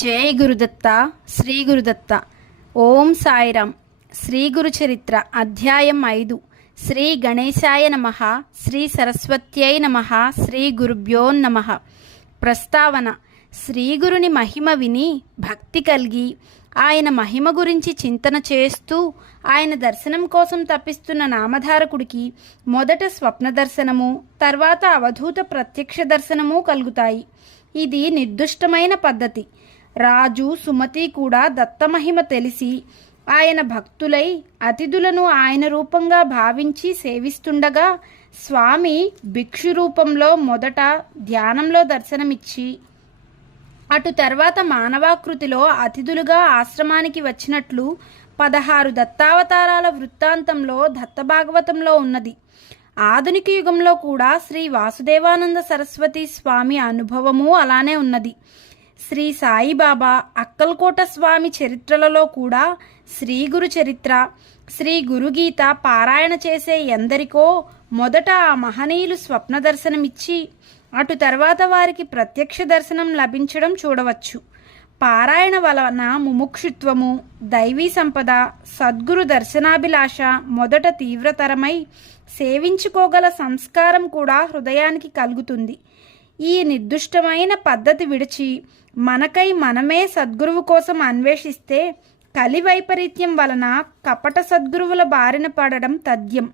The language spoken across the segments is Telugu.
జై గురుదత్త. శ్రీ గురుదత్త. ఓం సాయిరాం. శ్రీ గురు చరిత్ర అధ్యాయం 5. శ్రీ గణేశాయ నమః. శ్రీ సరస్వత్యై నమః. శ్రీ గురుభ్యో నమః. ప్రస్తావన. శ్రీ గురుని మహిమ విని భక్తి కలిగి ఆయన మహిమ గురించి చింతన చేస్తూ ఆయన దర్శనం కోసం తప్పిస్తున్న నామధారకుడికి మొదట స్వప్న దర్శనము, తర్వాత అవధూత ప్రత్యక్ష దర్శనము కలుగుతాయి. ఇది నిర్దుష్టమైన పద్ధతి. రాజు సుమతి కూడా దత్తమహిమ తెలిసి ఆయన భక్తులై అతిథులను ఆయన రూపంగా భావించి సేవిస్తుండగా స్వామి భిక్షు రూపంలో మొదట ధ్యానంలో దర్శనమిచ్చి అటు తర్వాత మానవాకృతిలో అతిథులుగా ఆశ్రమానికి వచ్చినట్లు 16 దత్తావతారాల వృత్తాంతంలో దత్తభాగవతంలో ఉన్నది. ఆధునిక యుగంలో కూడా శ్రీ వాసుదేవానంద సరస్వతి స్వామి అనుభవము అలానే ఉన్నది. శ్రీ సాయిబాబా అక్కల్కోట స్వామి చరిత్రలలో కూడా శ్రీ గురు చరిత్ర, శ్రీ గురుగీత పారాయణ చేసే ఎందరికో మొదట ఆ మహనీయులు స్వప్న దర్శనమిచ్చి అటు తర్వాత వారికి ప్రత్యక్ష దర్శనం లభించడం చూడవచ్చు. పారాయణ వలన ముముక్షుత్వము, దైవీ సంపద, సద్గురు దర్శనాభిలాష మొదట తీవ్రతరమై సేవించుకోగల సంస్కారం కూడా హృదయానికి కలుగుతుంది. ఈ నిర్దుష్టమైన పద్ధతి విడిచి మనకై మనమే సద్గురువు కోసం అన్వేషిస్తే కలి వైపరీత్యం వలన కపట సద్గురువుల బారిన పడడం తథ్యం.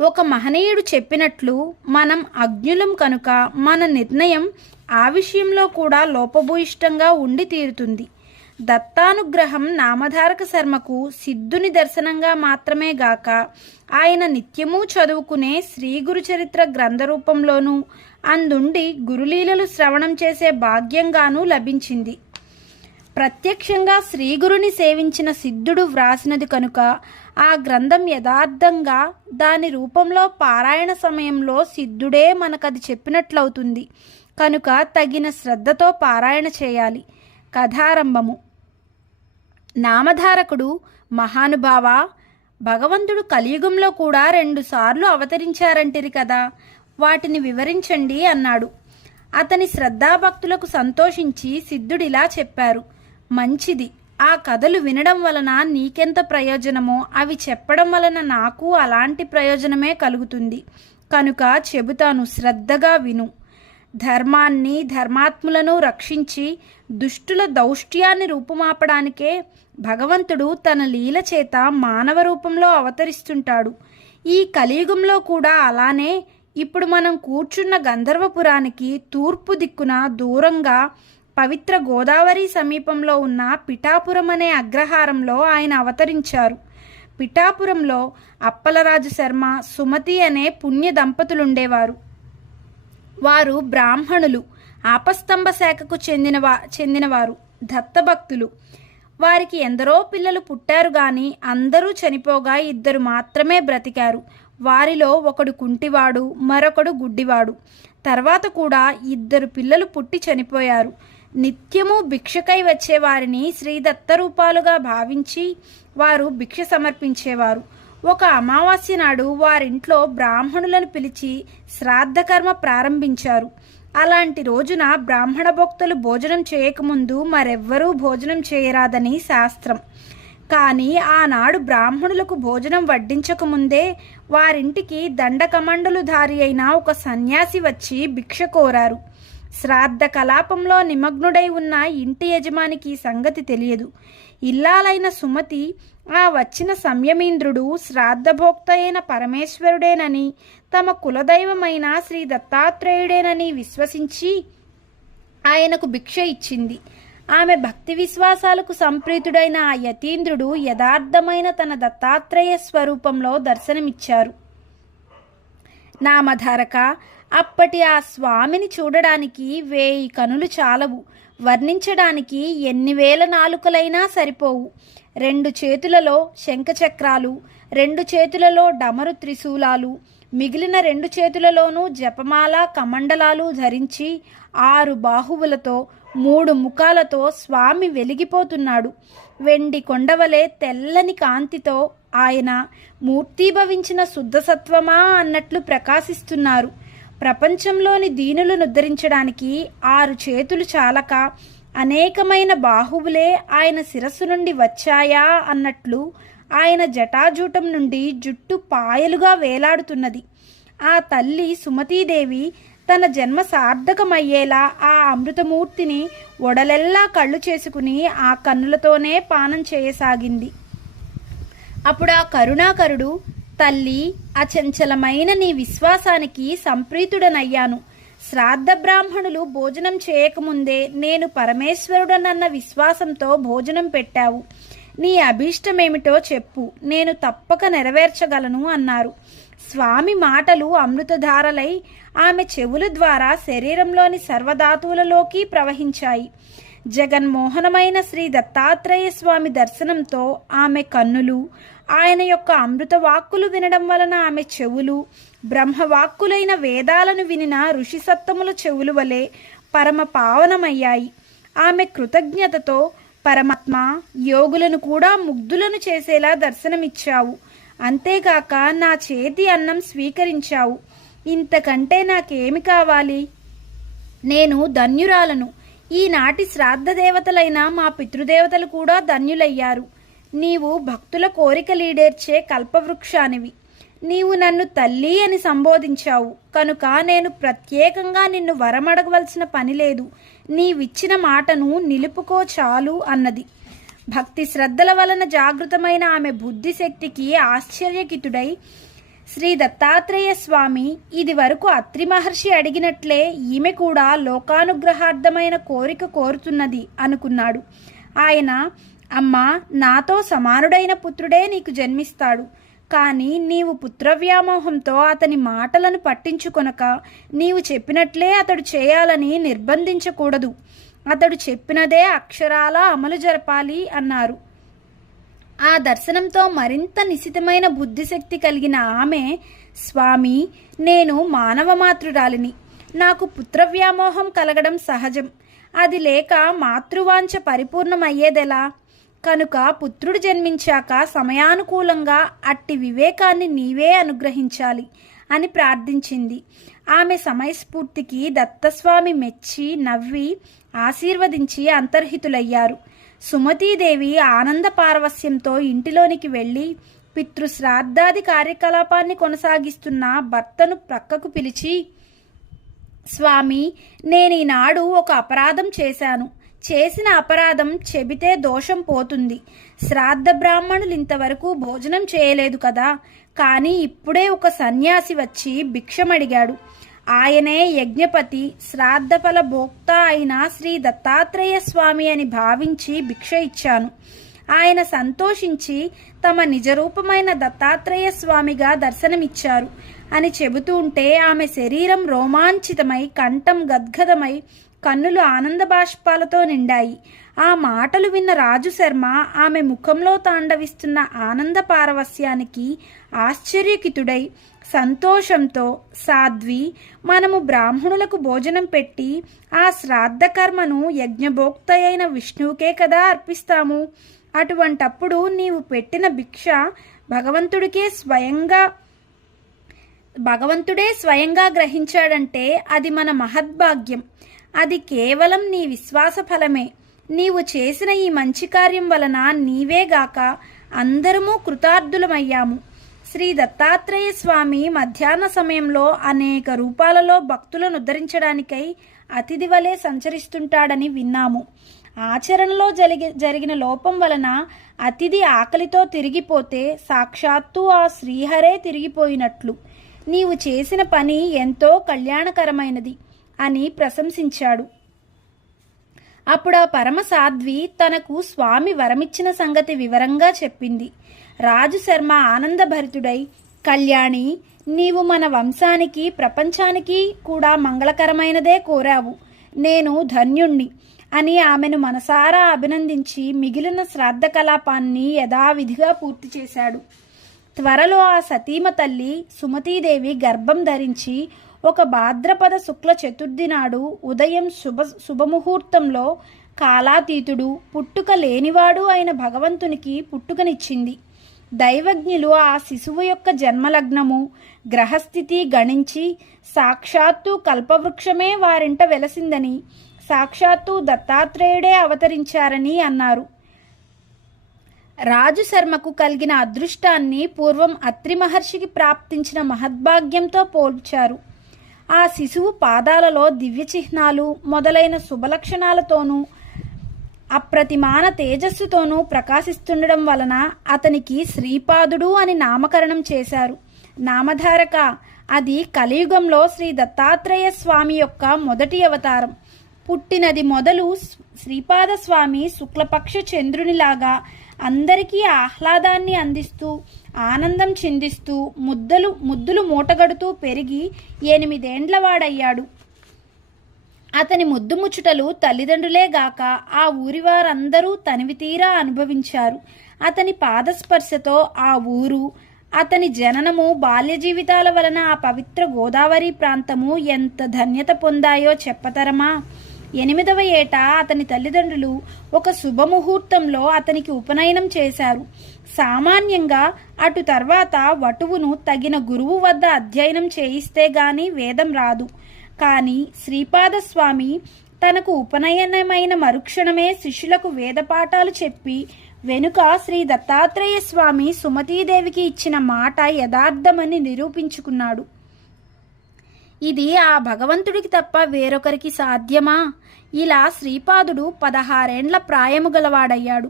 ఒక మహనీయుడు చెప్పినట్లు మనం అజ్ఞులం కనుక మన నిర్ణయం ఆ విషయంలో కూడా లోపభూయిష్టంగా ఉండి తీరుతుంది. దత్తానుగ్రహం నామధారక శర్మకు సిద్ధుని దర్శనంగా మాత్రమే గాక ఆయన నిత్యము చదువుకునే శ్రీ గురు చరిత్ర గ్రంథ రూపంలోనూ అందుండి గురులీలలు శ్రవణం చేసే భాగ్యంగానూ లభించింది. ప్రత్యక్షంగా శ్రీగురుని సేవించిన సిద్ధుడు వ్రాసినది కనుక ఆ గ్రంథం యథార్థంగా దాని రూపంలో పారాయణ సమయంలో సిద్ధుడే మనకది చెప్పినట్లవుతుంది కనుక తగిన శ్రద్ధతో పారాయణ చేయాలి. కథారంభము. నామధారకుడు మహానుభావ, భగవంతుడు కలియుగంలో కూడా 2 సార్లు అవతరించారంటిరి కదా, వాటిని వివరించండి అన్నాడు. అతని శ్రద్ధాభక్తులకు సంతోషించి సిద్ధుడిలా చెప్పారు. మంచిది, ఆ కథలు వినడం వలన నీకెంత ప్రయోజనమో అవి చెప్పడం వలన నాకు అలాంటి ప్రయోజనమే కలుగుతుంది కనుక చెబుతాను, శ్రద్ధగా విను. ధర్మాన్ని ధర్మాత్ములను రక్షించి దుష్టుల దౌష్ట్యాన్ని రూపుమాపడానికే భగవంతుడు తన లీల చేత మానవ రూపంలో అవతరిస్తుంటాడు. ఈ కలియుగంలో కూడా అలానే ఇప్పుడు మనం కూర్చున్న గంధర్వపురానికి తూర్పు దిక్కున దూరంగా పవిత్ర గోదావరి సమీపంలో ఉన్న పిఠాపురం అనే అగ్రహారంలో ఆయన అవతరించారు. పిఠాపురంలో అప్పలరాజు శర్మ, సుమతి అనే పుణ్య దంపతులుండేవారు. వారు బ్రాహ్మణులు, ఆపస్తంభ శాఖకు చెందినవారు, దత్తభక్తులు. వారికి ఎందరో పిల్లలు పుట్టారు గాని అందరూ చనిపోగా 2 మాత్రమే బ్రతికారు. వారిలో ఒకడు కుంటివాడు, మరొకడు గుడ్డివాడు. తర్వాత కూడా 2 పిల్లలు పుట్టి చనిపోయారు. నిత్యము భిక్షకై వచ్చేవారిని శ్రీదత్త రూపాలుగా భావించి వారు భిక్ష సమర్పించేవారు. ఒక అమావాస్య నాడు వారింట్లో బ్రాహ్మణులను పిలిచి శ్రాద్ధకర్మ ప్రారంభించారు. అలాంటి రోజున బ్రాహ్మణ భక్తులు భోజనం చేయకముందు మరెవ్వరూ భోజనం చేయరాదని శాస్త్రం. కానీ ఆనాడు బ్రాహ్మణులకు భోజనం వడ్డించకముందే వారింటికి దండకమండలుధారి అయిన ఒక సన్యాసి వచ్చి భిక్ష కోరారు. శ్రాద్ధ కలాపంలో నిమగ్నుడై ఉన్న ఇంటి యజమానికి సంగతి తెలియదు. ఇల్లాలైన సుమతి ఆ వచ్చిన సంయమీంద్రుడు శ్రాద్ధభోక్త అయిన పరమేశ్వరుడేనని, తమ కులదైవమైన శ్రీ దత్తాత్రేయుడేనని విశ్వసించి ఆయనకు భిక్ష ఇచ్చింది. ఆమె భక్తి విశ్వాసాలకు సంప్రీతుడైన ఆ యతీంద్రుడు యథార్థమైన తన దత్తాత్రేయ స్వరూపంలో దర్శనమిచ్చారు. నామధారక, అప్పటి ఆ స్వామిని చూడడానికి 1000 కనులు చాలవు, వర్ణించడానికి ఎన్ని వేల నాలుకలైనా సరిపోవు. 2 చేతులలో శంఖచక్రాలు, 2 చేతులలో డమరు త్రిశూలాలు, మిగిలిన 2 చేతులలోనూ జపమాల కమండలాలు ధరించి 6 బాహువులతో 3 ముఖాలతో స్వామి వెలిగిపోతున్నాడు. వెండి కొండవలే తెల్లని కాంతితో ఆయన మూర్తీభవించిన శుద్ధసత్వమా అన్నట్లు ప్రకాశిస్తున్నారు. ప్రపంచంలోని దీనులను ఉద్ధరించడానికి 6 చేతులు చాలక అనేకమైన బాహువులే ఆయన శిరస్సు నుండి వచ్చాయా అన్నట్లు ఆయన జటాజూటం నుండి జుట్టు పాయలుగా వేలాడుతున్నది. ఆ తల్లి సుమతీదేవి తన జన్మ సార్థకమయ్యేలా ఆ అమృతమూర్తిని ఒడలెల్లా కళ్ళు చేసుకుని ఆ కన్నులతోనే పానం చేయసాగింది. అప్పుడు ఆ కరుణాకరుడు, తల్లి, అచంచలమైన నీ విశ్వాసానికి సంప్రీతుడనయ్యాను. శ్రాద్ధ బ్రాహ్మణులు భోజనం చేయకముందే నేను పరమేశ్వరుడనన్న విశ్వాసంతో భోజనం పెట్టావు. నీ అభీష్టమేమిటో చెప్పు, నేను తప్పక నెరవేర్చగలను అన్నారు. స్వామి మాటలు అమృతధారలై ఆమె చెవుల ద్వారా శరీరంలోని సర్వధాతువులలోకి ప్రవహించాయి. జగన్మోహనమైన శ్రీ దత్తాత్రేయ స్వామి దర్శనంతో ఆమె కన్నులు, ఆయన యొక్క అమృత వాక్కులు వినడం వలన ఆమె చెవులు, బ్రహ్మవాక్కులైన వేదాలను వినిన ఋషి సత్తముల చెవులు వలె పరమ పావనమయ్యాయి. ఆమె కృతజ్ఞతతో, పరమాత్మ, యోగులను కూడా ముగ్ధులను చేసేలా దర్శనమిచ్చావు. అంతేగాక నా చేతి అన్నం స్వీకరించావు. ఇంతకంటే నాకేమి కావాలి? నేను ధన్యురాలను. ఈనాటి శ్రాద్ధ దేవతలైన మా పితృదేవతలు కూడా ధన్యులయ్యారు. నీవు భక్తుల కోరికలీడేర్చే కల్పవృక్షానివి. నీవు నన్ను తల్లి అని సంబోధించావు కనుక నేను ప్రత్యేకంగా నిన్ను వరమడగవలసిన పని లేదు. నీవిచ్చిన మాటను నిలుపుకో చాలు అన్నది. భక్తి శ్రద్ధల వలన జాగృతమైన ఆమె బుద్ధిశక్తికి ఆశ్చర్యకితుడై శ్రీ దత్తాత్రేయ స్వామి ఇది వరకు అత్రి మహర్షి అడిగినట్లే ఈమె కూడా లోకానుగ్రహార్థమైన కోరిక కోరుతున్నది అనుకున్నాడు. ఆయన, అమ్మా, నాతో సమానుడైన పుత్రుడే నీకు జన్మిస్తాడు. కానీ నీవు పుత్రవ్యామోహంతో అతని మాటలను పట్టించుకొనక నీవు చెప్పినట్లే అతడు చేయాలని నిర్బంధించకూడదు. అతడు చెప్పినదే అక్షరాలా అమలు జరపాలి అన్నారు. ఆ దర్శనంతో మరింత నిశితమైన బుద్ధిశక్తి కలిగిన ఆమె, స్వామి, నేను మానవ మాతృరాలిని. నాకు పుత్రవ్యామోహం కలగడం సహజం. అది లేక మాతృవాంఛ పరిపూర్ణమయ్యేదెలా? కనుక పుత్రుడు జన్మించాక సమయానుకూలంగా అట్టి వివేకాన్ని నీవే అనుగ్రహించాలి అని ప్రార్థించింది. ఆమె సమయస్ఫూర్తికి దత్తస్వామి మెచ్చి నవ్వి ఆశీర్వదించి అంతర్హితులయ్యారు. సుమతీదేవి ఆనంద పారవస్యంతో ఇంటిలోనికి వెళ్ళి పితృశ్రాద్ధాది కార్యకలాపాన్ని కొనసాగిస్తున్న భర్తను ప్రక్కకు పిలిచి, స్వామి, నేను ఈనాడు ఒక అపరాధం చేశాను. చేసిన అపరాధం చెబితే దోషం పోతుంది. శ్రాద్ధ బ్రాహ్మణులు ఇంతవరకు భోజనం చేయలేదు కదా. కానీ ఇప్పుడే ఒక సన్యాసి వచ్చి భిక్షమడిగాడు. ఆయనే యజ్ఞపతి, శ్రాద్ధఫల భోక్త అయిన శ్రీ దత్తాత్రేయ స్వామి అని భావించి భిక్ష ఇచ్చాను. ఆయన సంతోషించి తమ నిజరూపమైన దత్తాత్రేయ స్వామిగా దర్శనమిచ్చారు అని చెబుతూ ఉంటే ఆమె శరీరం రోమాంచితమై, కంఠం గద్గదమై, కన్నులు ఆనంద బాష్పాలతో నిండాయి. ఆ మాటలు విన్న రాజు శర్మ ఆమె ముఖంలో తాండవిస్తున్న ఆనంద పారవస్యానికి ఆశ్చర్యకితుడై సంతోషంతో, సాధ్వి, మనము బ్రాహ్మణులకు భోజనం పెట్టి ఆ శ్రాద్ధ కర్మను యజ్ఞభోక్త అయిన విష్ణువుకే కదా అర్పిస్తాము. అటువంటప్పుడు నీవు పెట్టిన భిక్ష భగవంతుడే స్వయంగా గ్రహించాడంటే అది మన మహద్భాగ్యం. అది కేవలం నీ విశ్వాస ఫలమే. నీవు చేసిన ఈ మంచి కార్యం వలన నీవేగాక అందరము కృతార్థులమయ్యాము. శ్రీ దత్తాత్రేయ స్వామి మధ్యాహ్న సమయంలో అనేక రూపాలలో భక్తులను ఉద్ధరించడానికై అతిథి వలె సంచరిస్తుంటాడని విన్నాము. ఆచరణలో జరిగిన లోపం వలన అతిథి ఆకలితో తిరిగిపోతే సాక్షాత్తు ఆ శ్రీహరే తిరిగిపోయినట్లు. నీవు చేసిన పని ఎంతో కళ్యాణకరమైనది అని ప్రశంసించాడు. అప్పుడు ఆ పరమ సాధ్వి తనకు స్వామి వరమిచ్చిన సంగతి వివరంగా చెప్పింది. రాజు శర్మ ఆనందభరితుడై, కళ్యాణి, నీవు మన వంశానికి, ప్రపంచానికి కూడా మంగళకరమైనదే కోరావు. నేను ధన్యుణ్ణి అని ఆమెను మనసారా అభినందించి మిగిలిన శ్రాద్ధ కలాపాన్ని యథావిధిగా పూర్తి చేశాడు. త్వరలో ఆ సతీమ తల్లి సుమతీదేవి గర్భం ధరించి ఒక భాద్రపద శుక్ల చతుర్థి నాడు ఉదయం శుభముహూర్తంలో కాలాతీతుడు, పుట్టుక లేనివాడు అయిన భగవంతునికి పుట్టుకనిచ్చింది. దైవజ్ఞులు ఆ శిశువు యొక్క జన్మలగ్నము, గ్రహస్థితి గణించి సాక్షాత్తు కల్పవృక్షమే వారింట వెలసిందని, సాక్షాత్తు దత్తాత్రేయుడే అవతరించారని అన్నారు. రాజు శర్మకు కలిగిన అదృష్టాన్ని పూర్వం అత్రి మహర్షికి ప్రాప్తించిన మహద్భాగ్యంతో పోల్చారు. ఆ శిశువు పాదాలలో దివ్య చిహ్నాలు మొదలైన శుభలక్షణాలతోనూ అప్రతిమాన తేజస్సుతోనూ ప్రకాశిస్తుండడం వలన అతనికి శ్రీపాదుడు అని నామకరణం చేశారు. నామధారక అది కలియుగంలో శ్రీ దత్తాత్రేయ స్వామి యొక్క మొదటి అవతారం. పుట్టినది మొదలు శ్రీపాద స్వామి శుక్లపక్ష చంద్రునిలాగా అందరికీ ఆహ్లాదాన్ని అందిస్తూ ఆనందం చిందిస్తూ ముద్దులు మూటగడుతూ పెరిగి 8 ఏండ్లవాడయ్యాడు. అతని ముద్దు ముచ్చుటలు తల్లిదండ్రులేగాక ఆ ఊరివారందరూ తనివితీరా అనుభవించారు. అతని పాదస్పర్శతో ఆ ఊరు, అతని జననము, బాల్య జీవితాల వలన ఆ పవిత్ర గోదావరి ప్రాంతము ఎంత ధన్యత పొందాయో చెప్పతరమా? 8వ ఏట అతని తల్లిదండ్రులు ఒక శుభముహూర్తంలో అతనికి ఉపనయనం చేశారు. సామాన్యంగా అటు తర్వాత వటువును తగిన గురువు వద్ద అధ్యయనం చేయిస్తే గాని వేదం రాదు. కానీ శ్రీపాదస్వామి తనకు ఉపనయనమైన మరుక్షణమే శిష్యులకు వేదపాఠాలు చెప్పి వెనుక శ్రీ దత్తాత్రేయ స్వామి సుమతీదేవికి ఇచ్చిన మాట యథార్థమని నిరూపించుకున్నాడు. ఇది ఆ భగవంతుడికి తప్ప వేరొకరికి సాధ్యమా? ఇలా శ్రీపాదుడు 16 ఏండ్ల ప్రాయము గలవాడయ్యాడు.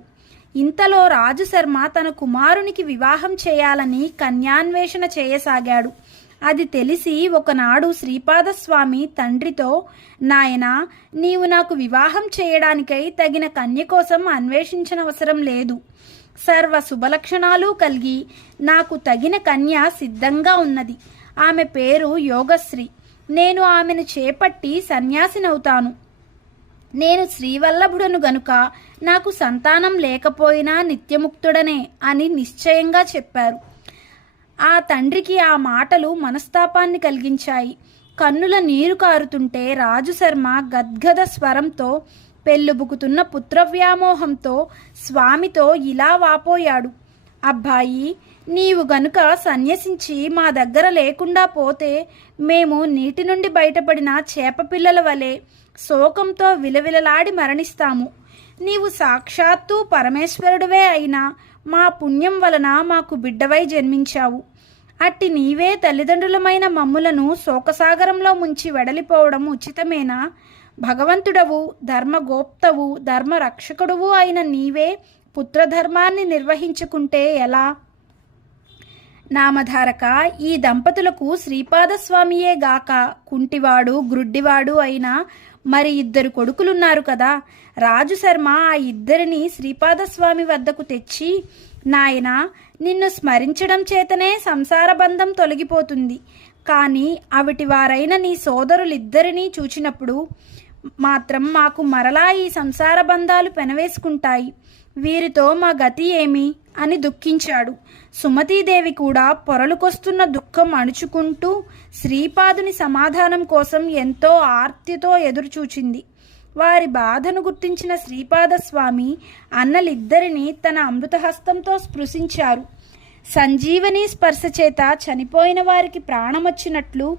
ఇంతలో రాజు శర్మ తన కుమారునికి వివాహం చేయాలని కన్యాన్వేషణ చేయసాగాడు. అది తెలిసి ఒకనాడు శ్రీపాదస్వామి తండ్రితో, నాయనా, నీవు నాకు వివాహం చేయడానికై తగిన కన్య కోసం అన్వేషించనవసరం లేదు. సర్వ శుభలక్షణాలు కలిగి నాకు తగిన కన్య సిద్ధంగా ఉన్నది. ఆమె పేరు యోగశ్రీ. నేను ఆమెను చేపట్టి సన్యాసినవుతాను. నేను శ్రీవల్లభుడను గనుక నాకు సంతానం లేకపోయినా నిత్యముక్తుడనే అని నిశ్చయంగా చెప్పారు. ఆ తండ్రికి ఆ మాటలు మనస్తాపాన్ని కలిగించాయి. కన్నుల నీరు కారుతుంటే రాజు శర్మ గద్గద స్వరంతో, పెళ్ళుబుకుతున్న పుత్రవ్యామోహంతో స్వామితో ఇలా వాపోయాడు. అబ్బాయి, నీవు గనుక సన్యసించి మా దగ్గర లేకుండా పోతే మేము నీటి నుండి బయటపడిన చేపపిల్లల వలె శోకంతో విలవిలలాడి మరణిస్తాము. నీవు సాక్షాత్తు పరమేశ్వరుడివే అయినా మా పుణ్యం వలన మాకు బిడ్డవై జన్మించావు. అట్టి నీవే తల్లిదండ్రులమైన మమ్ములను శోకసాగరంలో ముంచి వెడలిపోవడం ఉచితమేనా? భగవంతుడవు, ధర్మగోప్తవు, ధర్మరక్షకుడువు అయిన నీవే పుత్రధర్మాన్ని నిర్వహించుకుంటే ఎలా? నామధారక, ఈ దంపతులకు శ్రీపాదస్వామియే గాక కుంటివాడు, గ్రుడ్డివాడు అయిన మరి 2 కొడుకులున్నారు కదా. రాజు శర్మ ఆ 2ని శ్రీపాదస్వామి వద్దకు తెచ్చి, నాయనా, నిన్ను స్మరించడం చేతనే సంసార బంధం తొలగిపోతుంది. కానీ అవిటి వారైన నీ సోదరులిద్దరినీ చూచినప్పుడు మాత్రం మాకు మరలా ఈ సంసార బంధాలు పెనవేసుకుంటాయి. వీరితో మా గతి ఏమి అని దుఃఖించాడు. సుమతీదేవి కూడా పొరలుకొస్తున్న దుఃఖం అణుచుకుంటూ శ్రీపాదుని సమాధానం కోసం ఎంతో ఆర్తితో ఎదురుచూచింది. వారి బాధను గుర్తించిన శ్రీపాదస్వామి అన్నలిద్దరినీ తన అమృతహస్తంతో స్పృశించారు. సంజీవని స్పర్శచేత చనిపోయిన వారికి ప్రాణమొచ్చినట్లు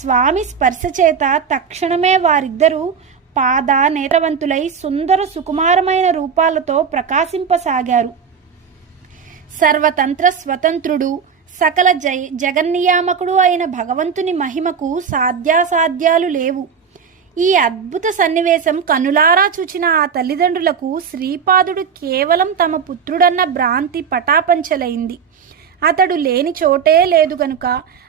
స్వామి స్పర్శచేత తక్షణమే వారిద్దరూ పాద నేత్రవంతులై సుందర సుకుమారమైన రూపాలతో ప్రకాశింపసాగారు. సర్వతంత్ర స్వతంత్రుడు, సకల జగన్నియామకుడు అయిన భగవంతుని మహిమకు సాధ్యాసాధ్యాలు లేవు. ఈ అద్భుత సన్నివేశం కనులారా చూచిన ఆ తల్లిదండ్రులకు శ్రీపాదుడు కేవలం తమ పుత్రుడన్న భ్రాంతి పటాపంచలైంది. అతడు లేని చోటే లేదు గనుక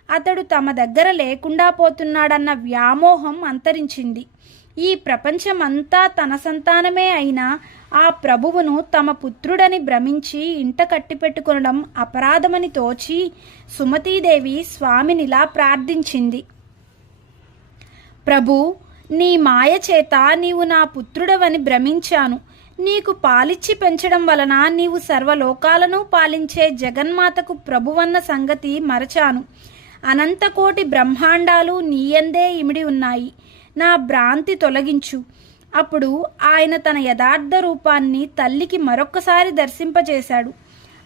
అతడు తమ దగ్గర లేకుండా పోతున్నాడన్న వ్యామోహం అంతరించింది. ఈ ప్రపంచమంతా తన సంతానమే అయినా ఆ ప్రభువును తమ పుత్రుడని భ్రమించి ఇంట కట్టిపెట్టుకొనడం అపరాధమని తోచి సుమతీదేవి స్వామినిలా ప్రార్థించింది. ప్రభు, నీ మాయ చేత నీవు నా పుత్రుడవని భ్రమించాను. నీకు పాలిచ్చి పెంచడం వలన నీవు సర్వలోకాలను పాలించే జగన్మాతకు ప్రభువన్న సంగతి మరచాను. అనంతకోటి బ్రహ్మాండాలు నీయందే ఇమిడి ఉన్నాయి. నా భ్రాంతి తొలగించు. అప్పుడు ఆయన తన యథార్థ రూపాన్ని తల్లికి మరొక్కసారి దర్శింపజేశాడు.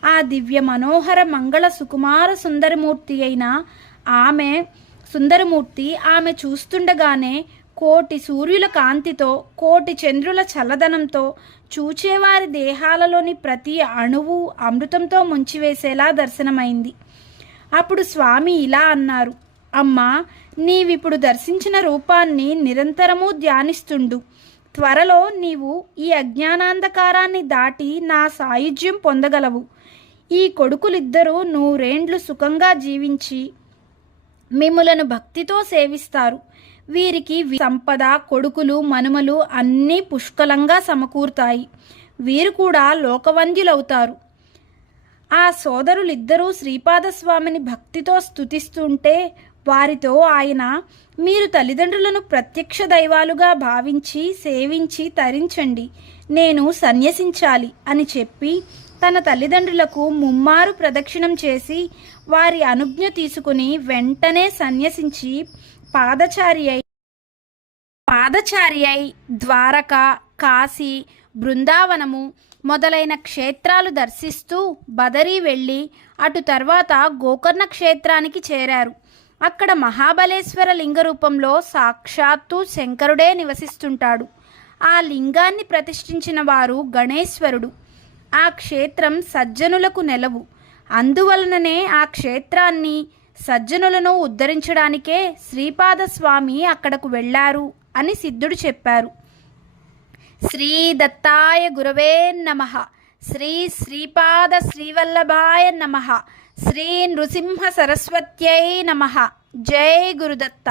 ఆ దివ్య మనోహర మంగళ సుకుమార సుందరమూర్తి ఆమె చూస్తుండగానే కోటి సూర్యుల కాంతితో, కోటి చంద్రుల చల్లదనంతో, చూచేవారి దేహాలలోని ప్రతి అణువు అమృతంతో ముంచివేసేలా దర్శనమైంది. అప్పుడు స్వామి ఇలా అన్నారు: అమ్మా, నీవిప్పుడు దర్శించిన రూపాన్ని నిరంతరము ధ్యానిస్తుండు. త్వరలో నీవు ఈ అజ్ఞానాంధకారాన్ని దాటి నా సాయుధ్యం పొందగలవు. ఈ కొడుకులిద్దరూ 100 ఏండ్లు సుఖంగా జీవించి మిమ్ములను భక్తితో సేవిస్తారు. వీరికి సంపద, కొడుకులు, మనుమలు అన్నీ పుష్కలంగా సమకూరుతాయి. వీరు కూడా లోకవంద్యులవుతారు. ఆ సోదరులిద్దరూ శ్రీపాదస్వామిని భక్తితో స్తుతిస్తుంటే వారితో ఆయన, మీరు తల్లిదండ్రులను ప్రత్యక్ష దైవాలుగా భావించి సేవించి తరించండి, నేను సన్యసించాలి అని చెప్పి తన తల్లిదండ్రులకు ముమ్మారు ప్రదక్షిణం చేసి వారి అనుజ్ఞ తీసుకుని వెంటనే సన్యసించి పాదచారి అయి ద్వారక, కాశీ, బృందావనము మొదలైన క్షేత్రాలు దర్శిస్తూ బదరీ వెళ్ళి అటు తర్వాత గోకర్ణ క్షేత్రానికి చేరారు. అక్కడ మహాబలేశ్వర లింగ రూపంలో సాక్షాత్తు శంకరుడే నివసిస్తుంటాడు. ఆ లింగాన్ని ప్రతిష్ఠించిన వారు గణేశ్వరుడు. ఆ క్షేత్రం సజ్జనులకు నెలవు. అందువలననే ఆ క్షేత్రాన్ని, సజ్జనులను ఉద్ధరించడానికే శ్రీపాదస్వామి అక్కడకు వెళ్ళారు అని సిద్ధుడు చెప్పారు. శ్రీ దత్తాయ గురవే నమః. శ్రీ శ్రీపాద శ్రీవల్లభాయ నమః. శ్రీ నృసింహ సరస్వత్యై నమః. జై గురుదత్త.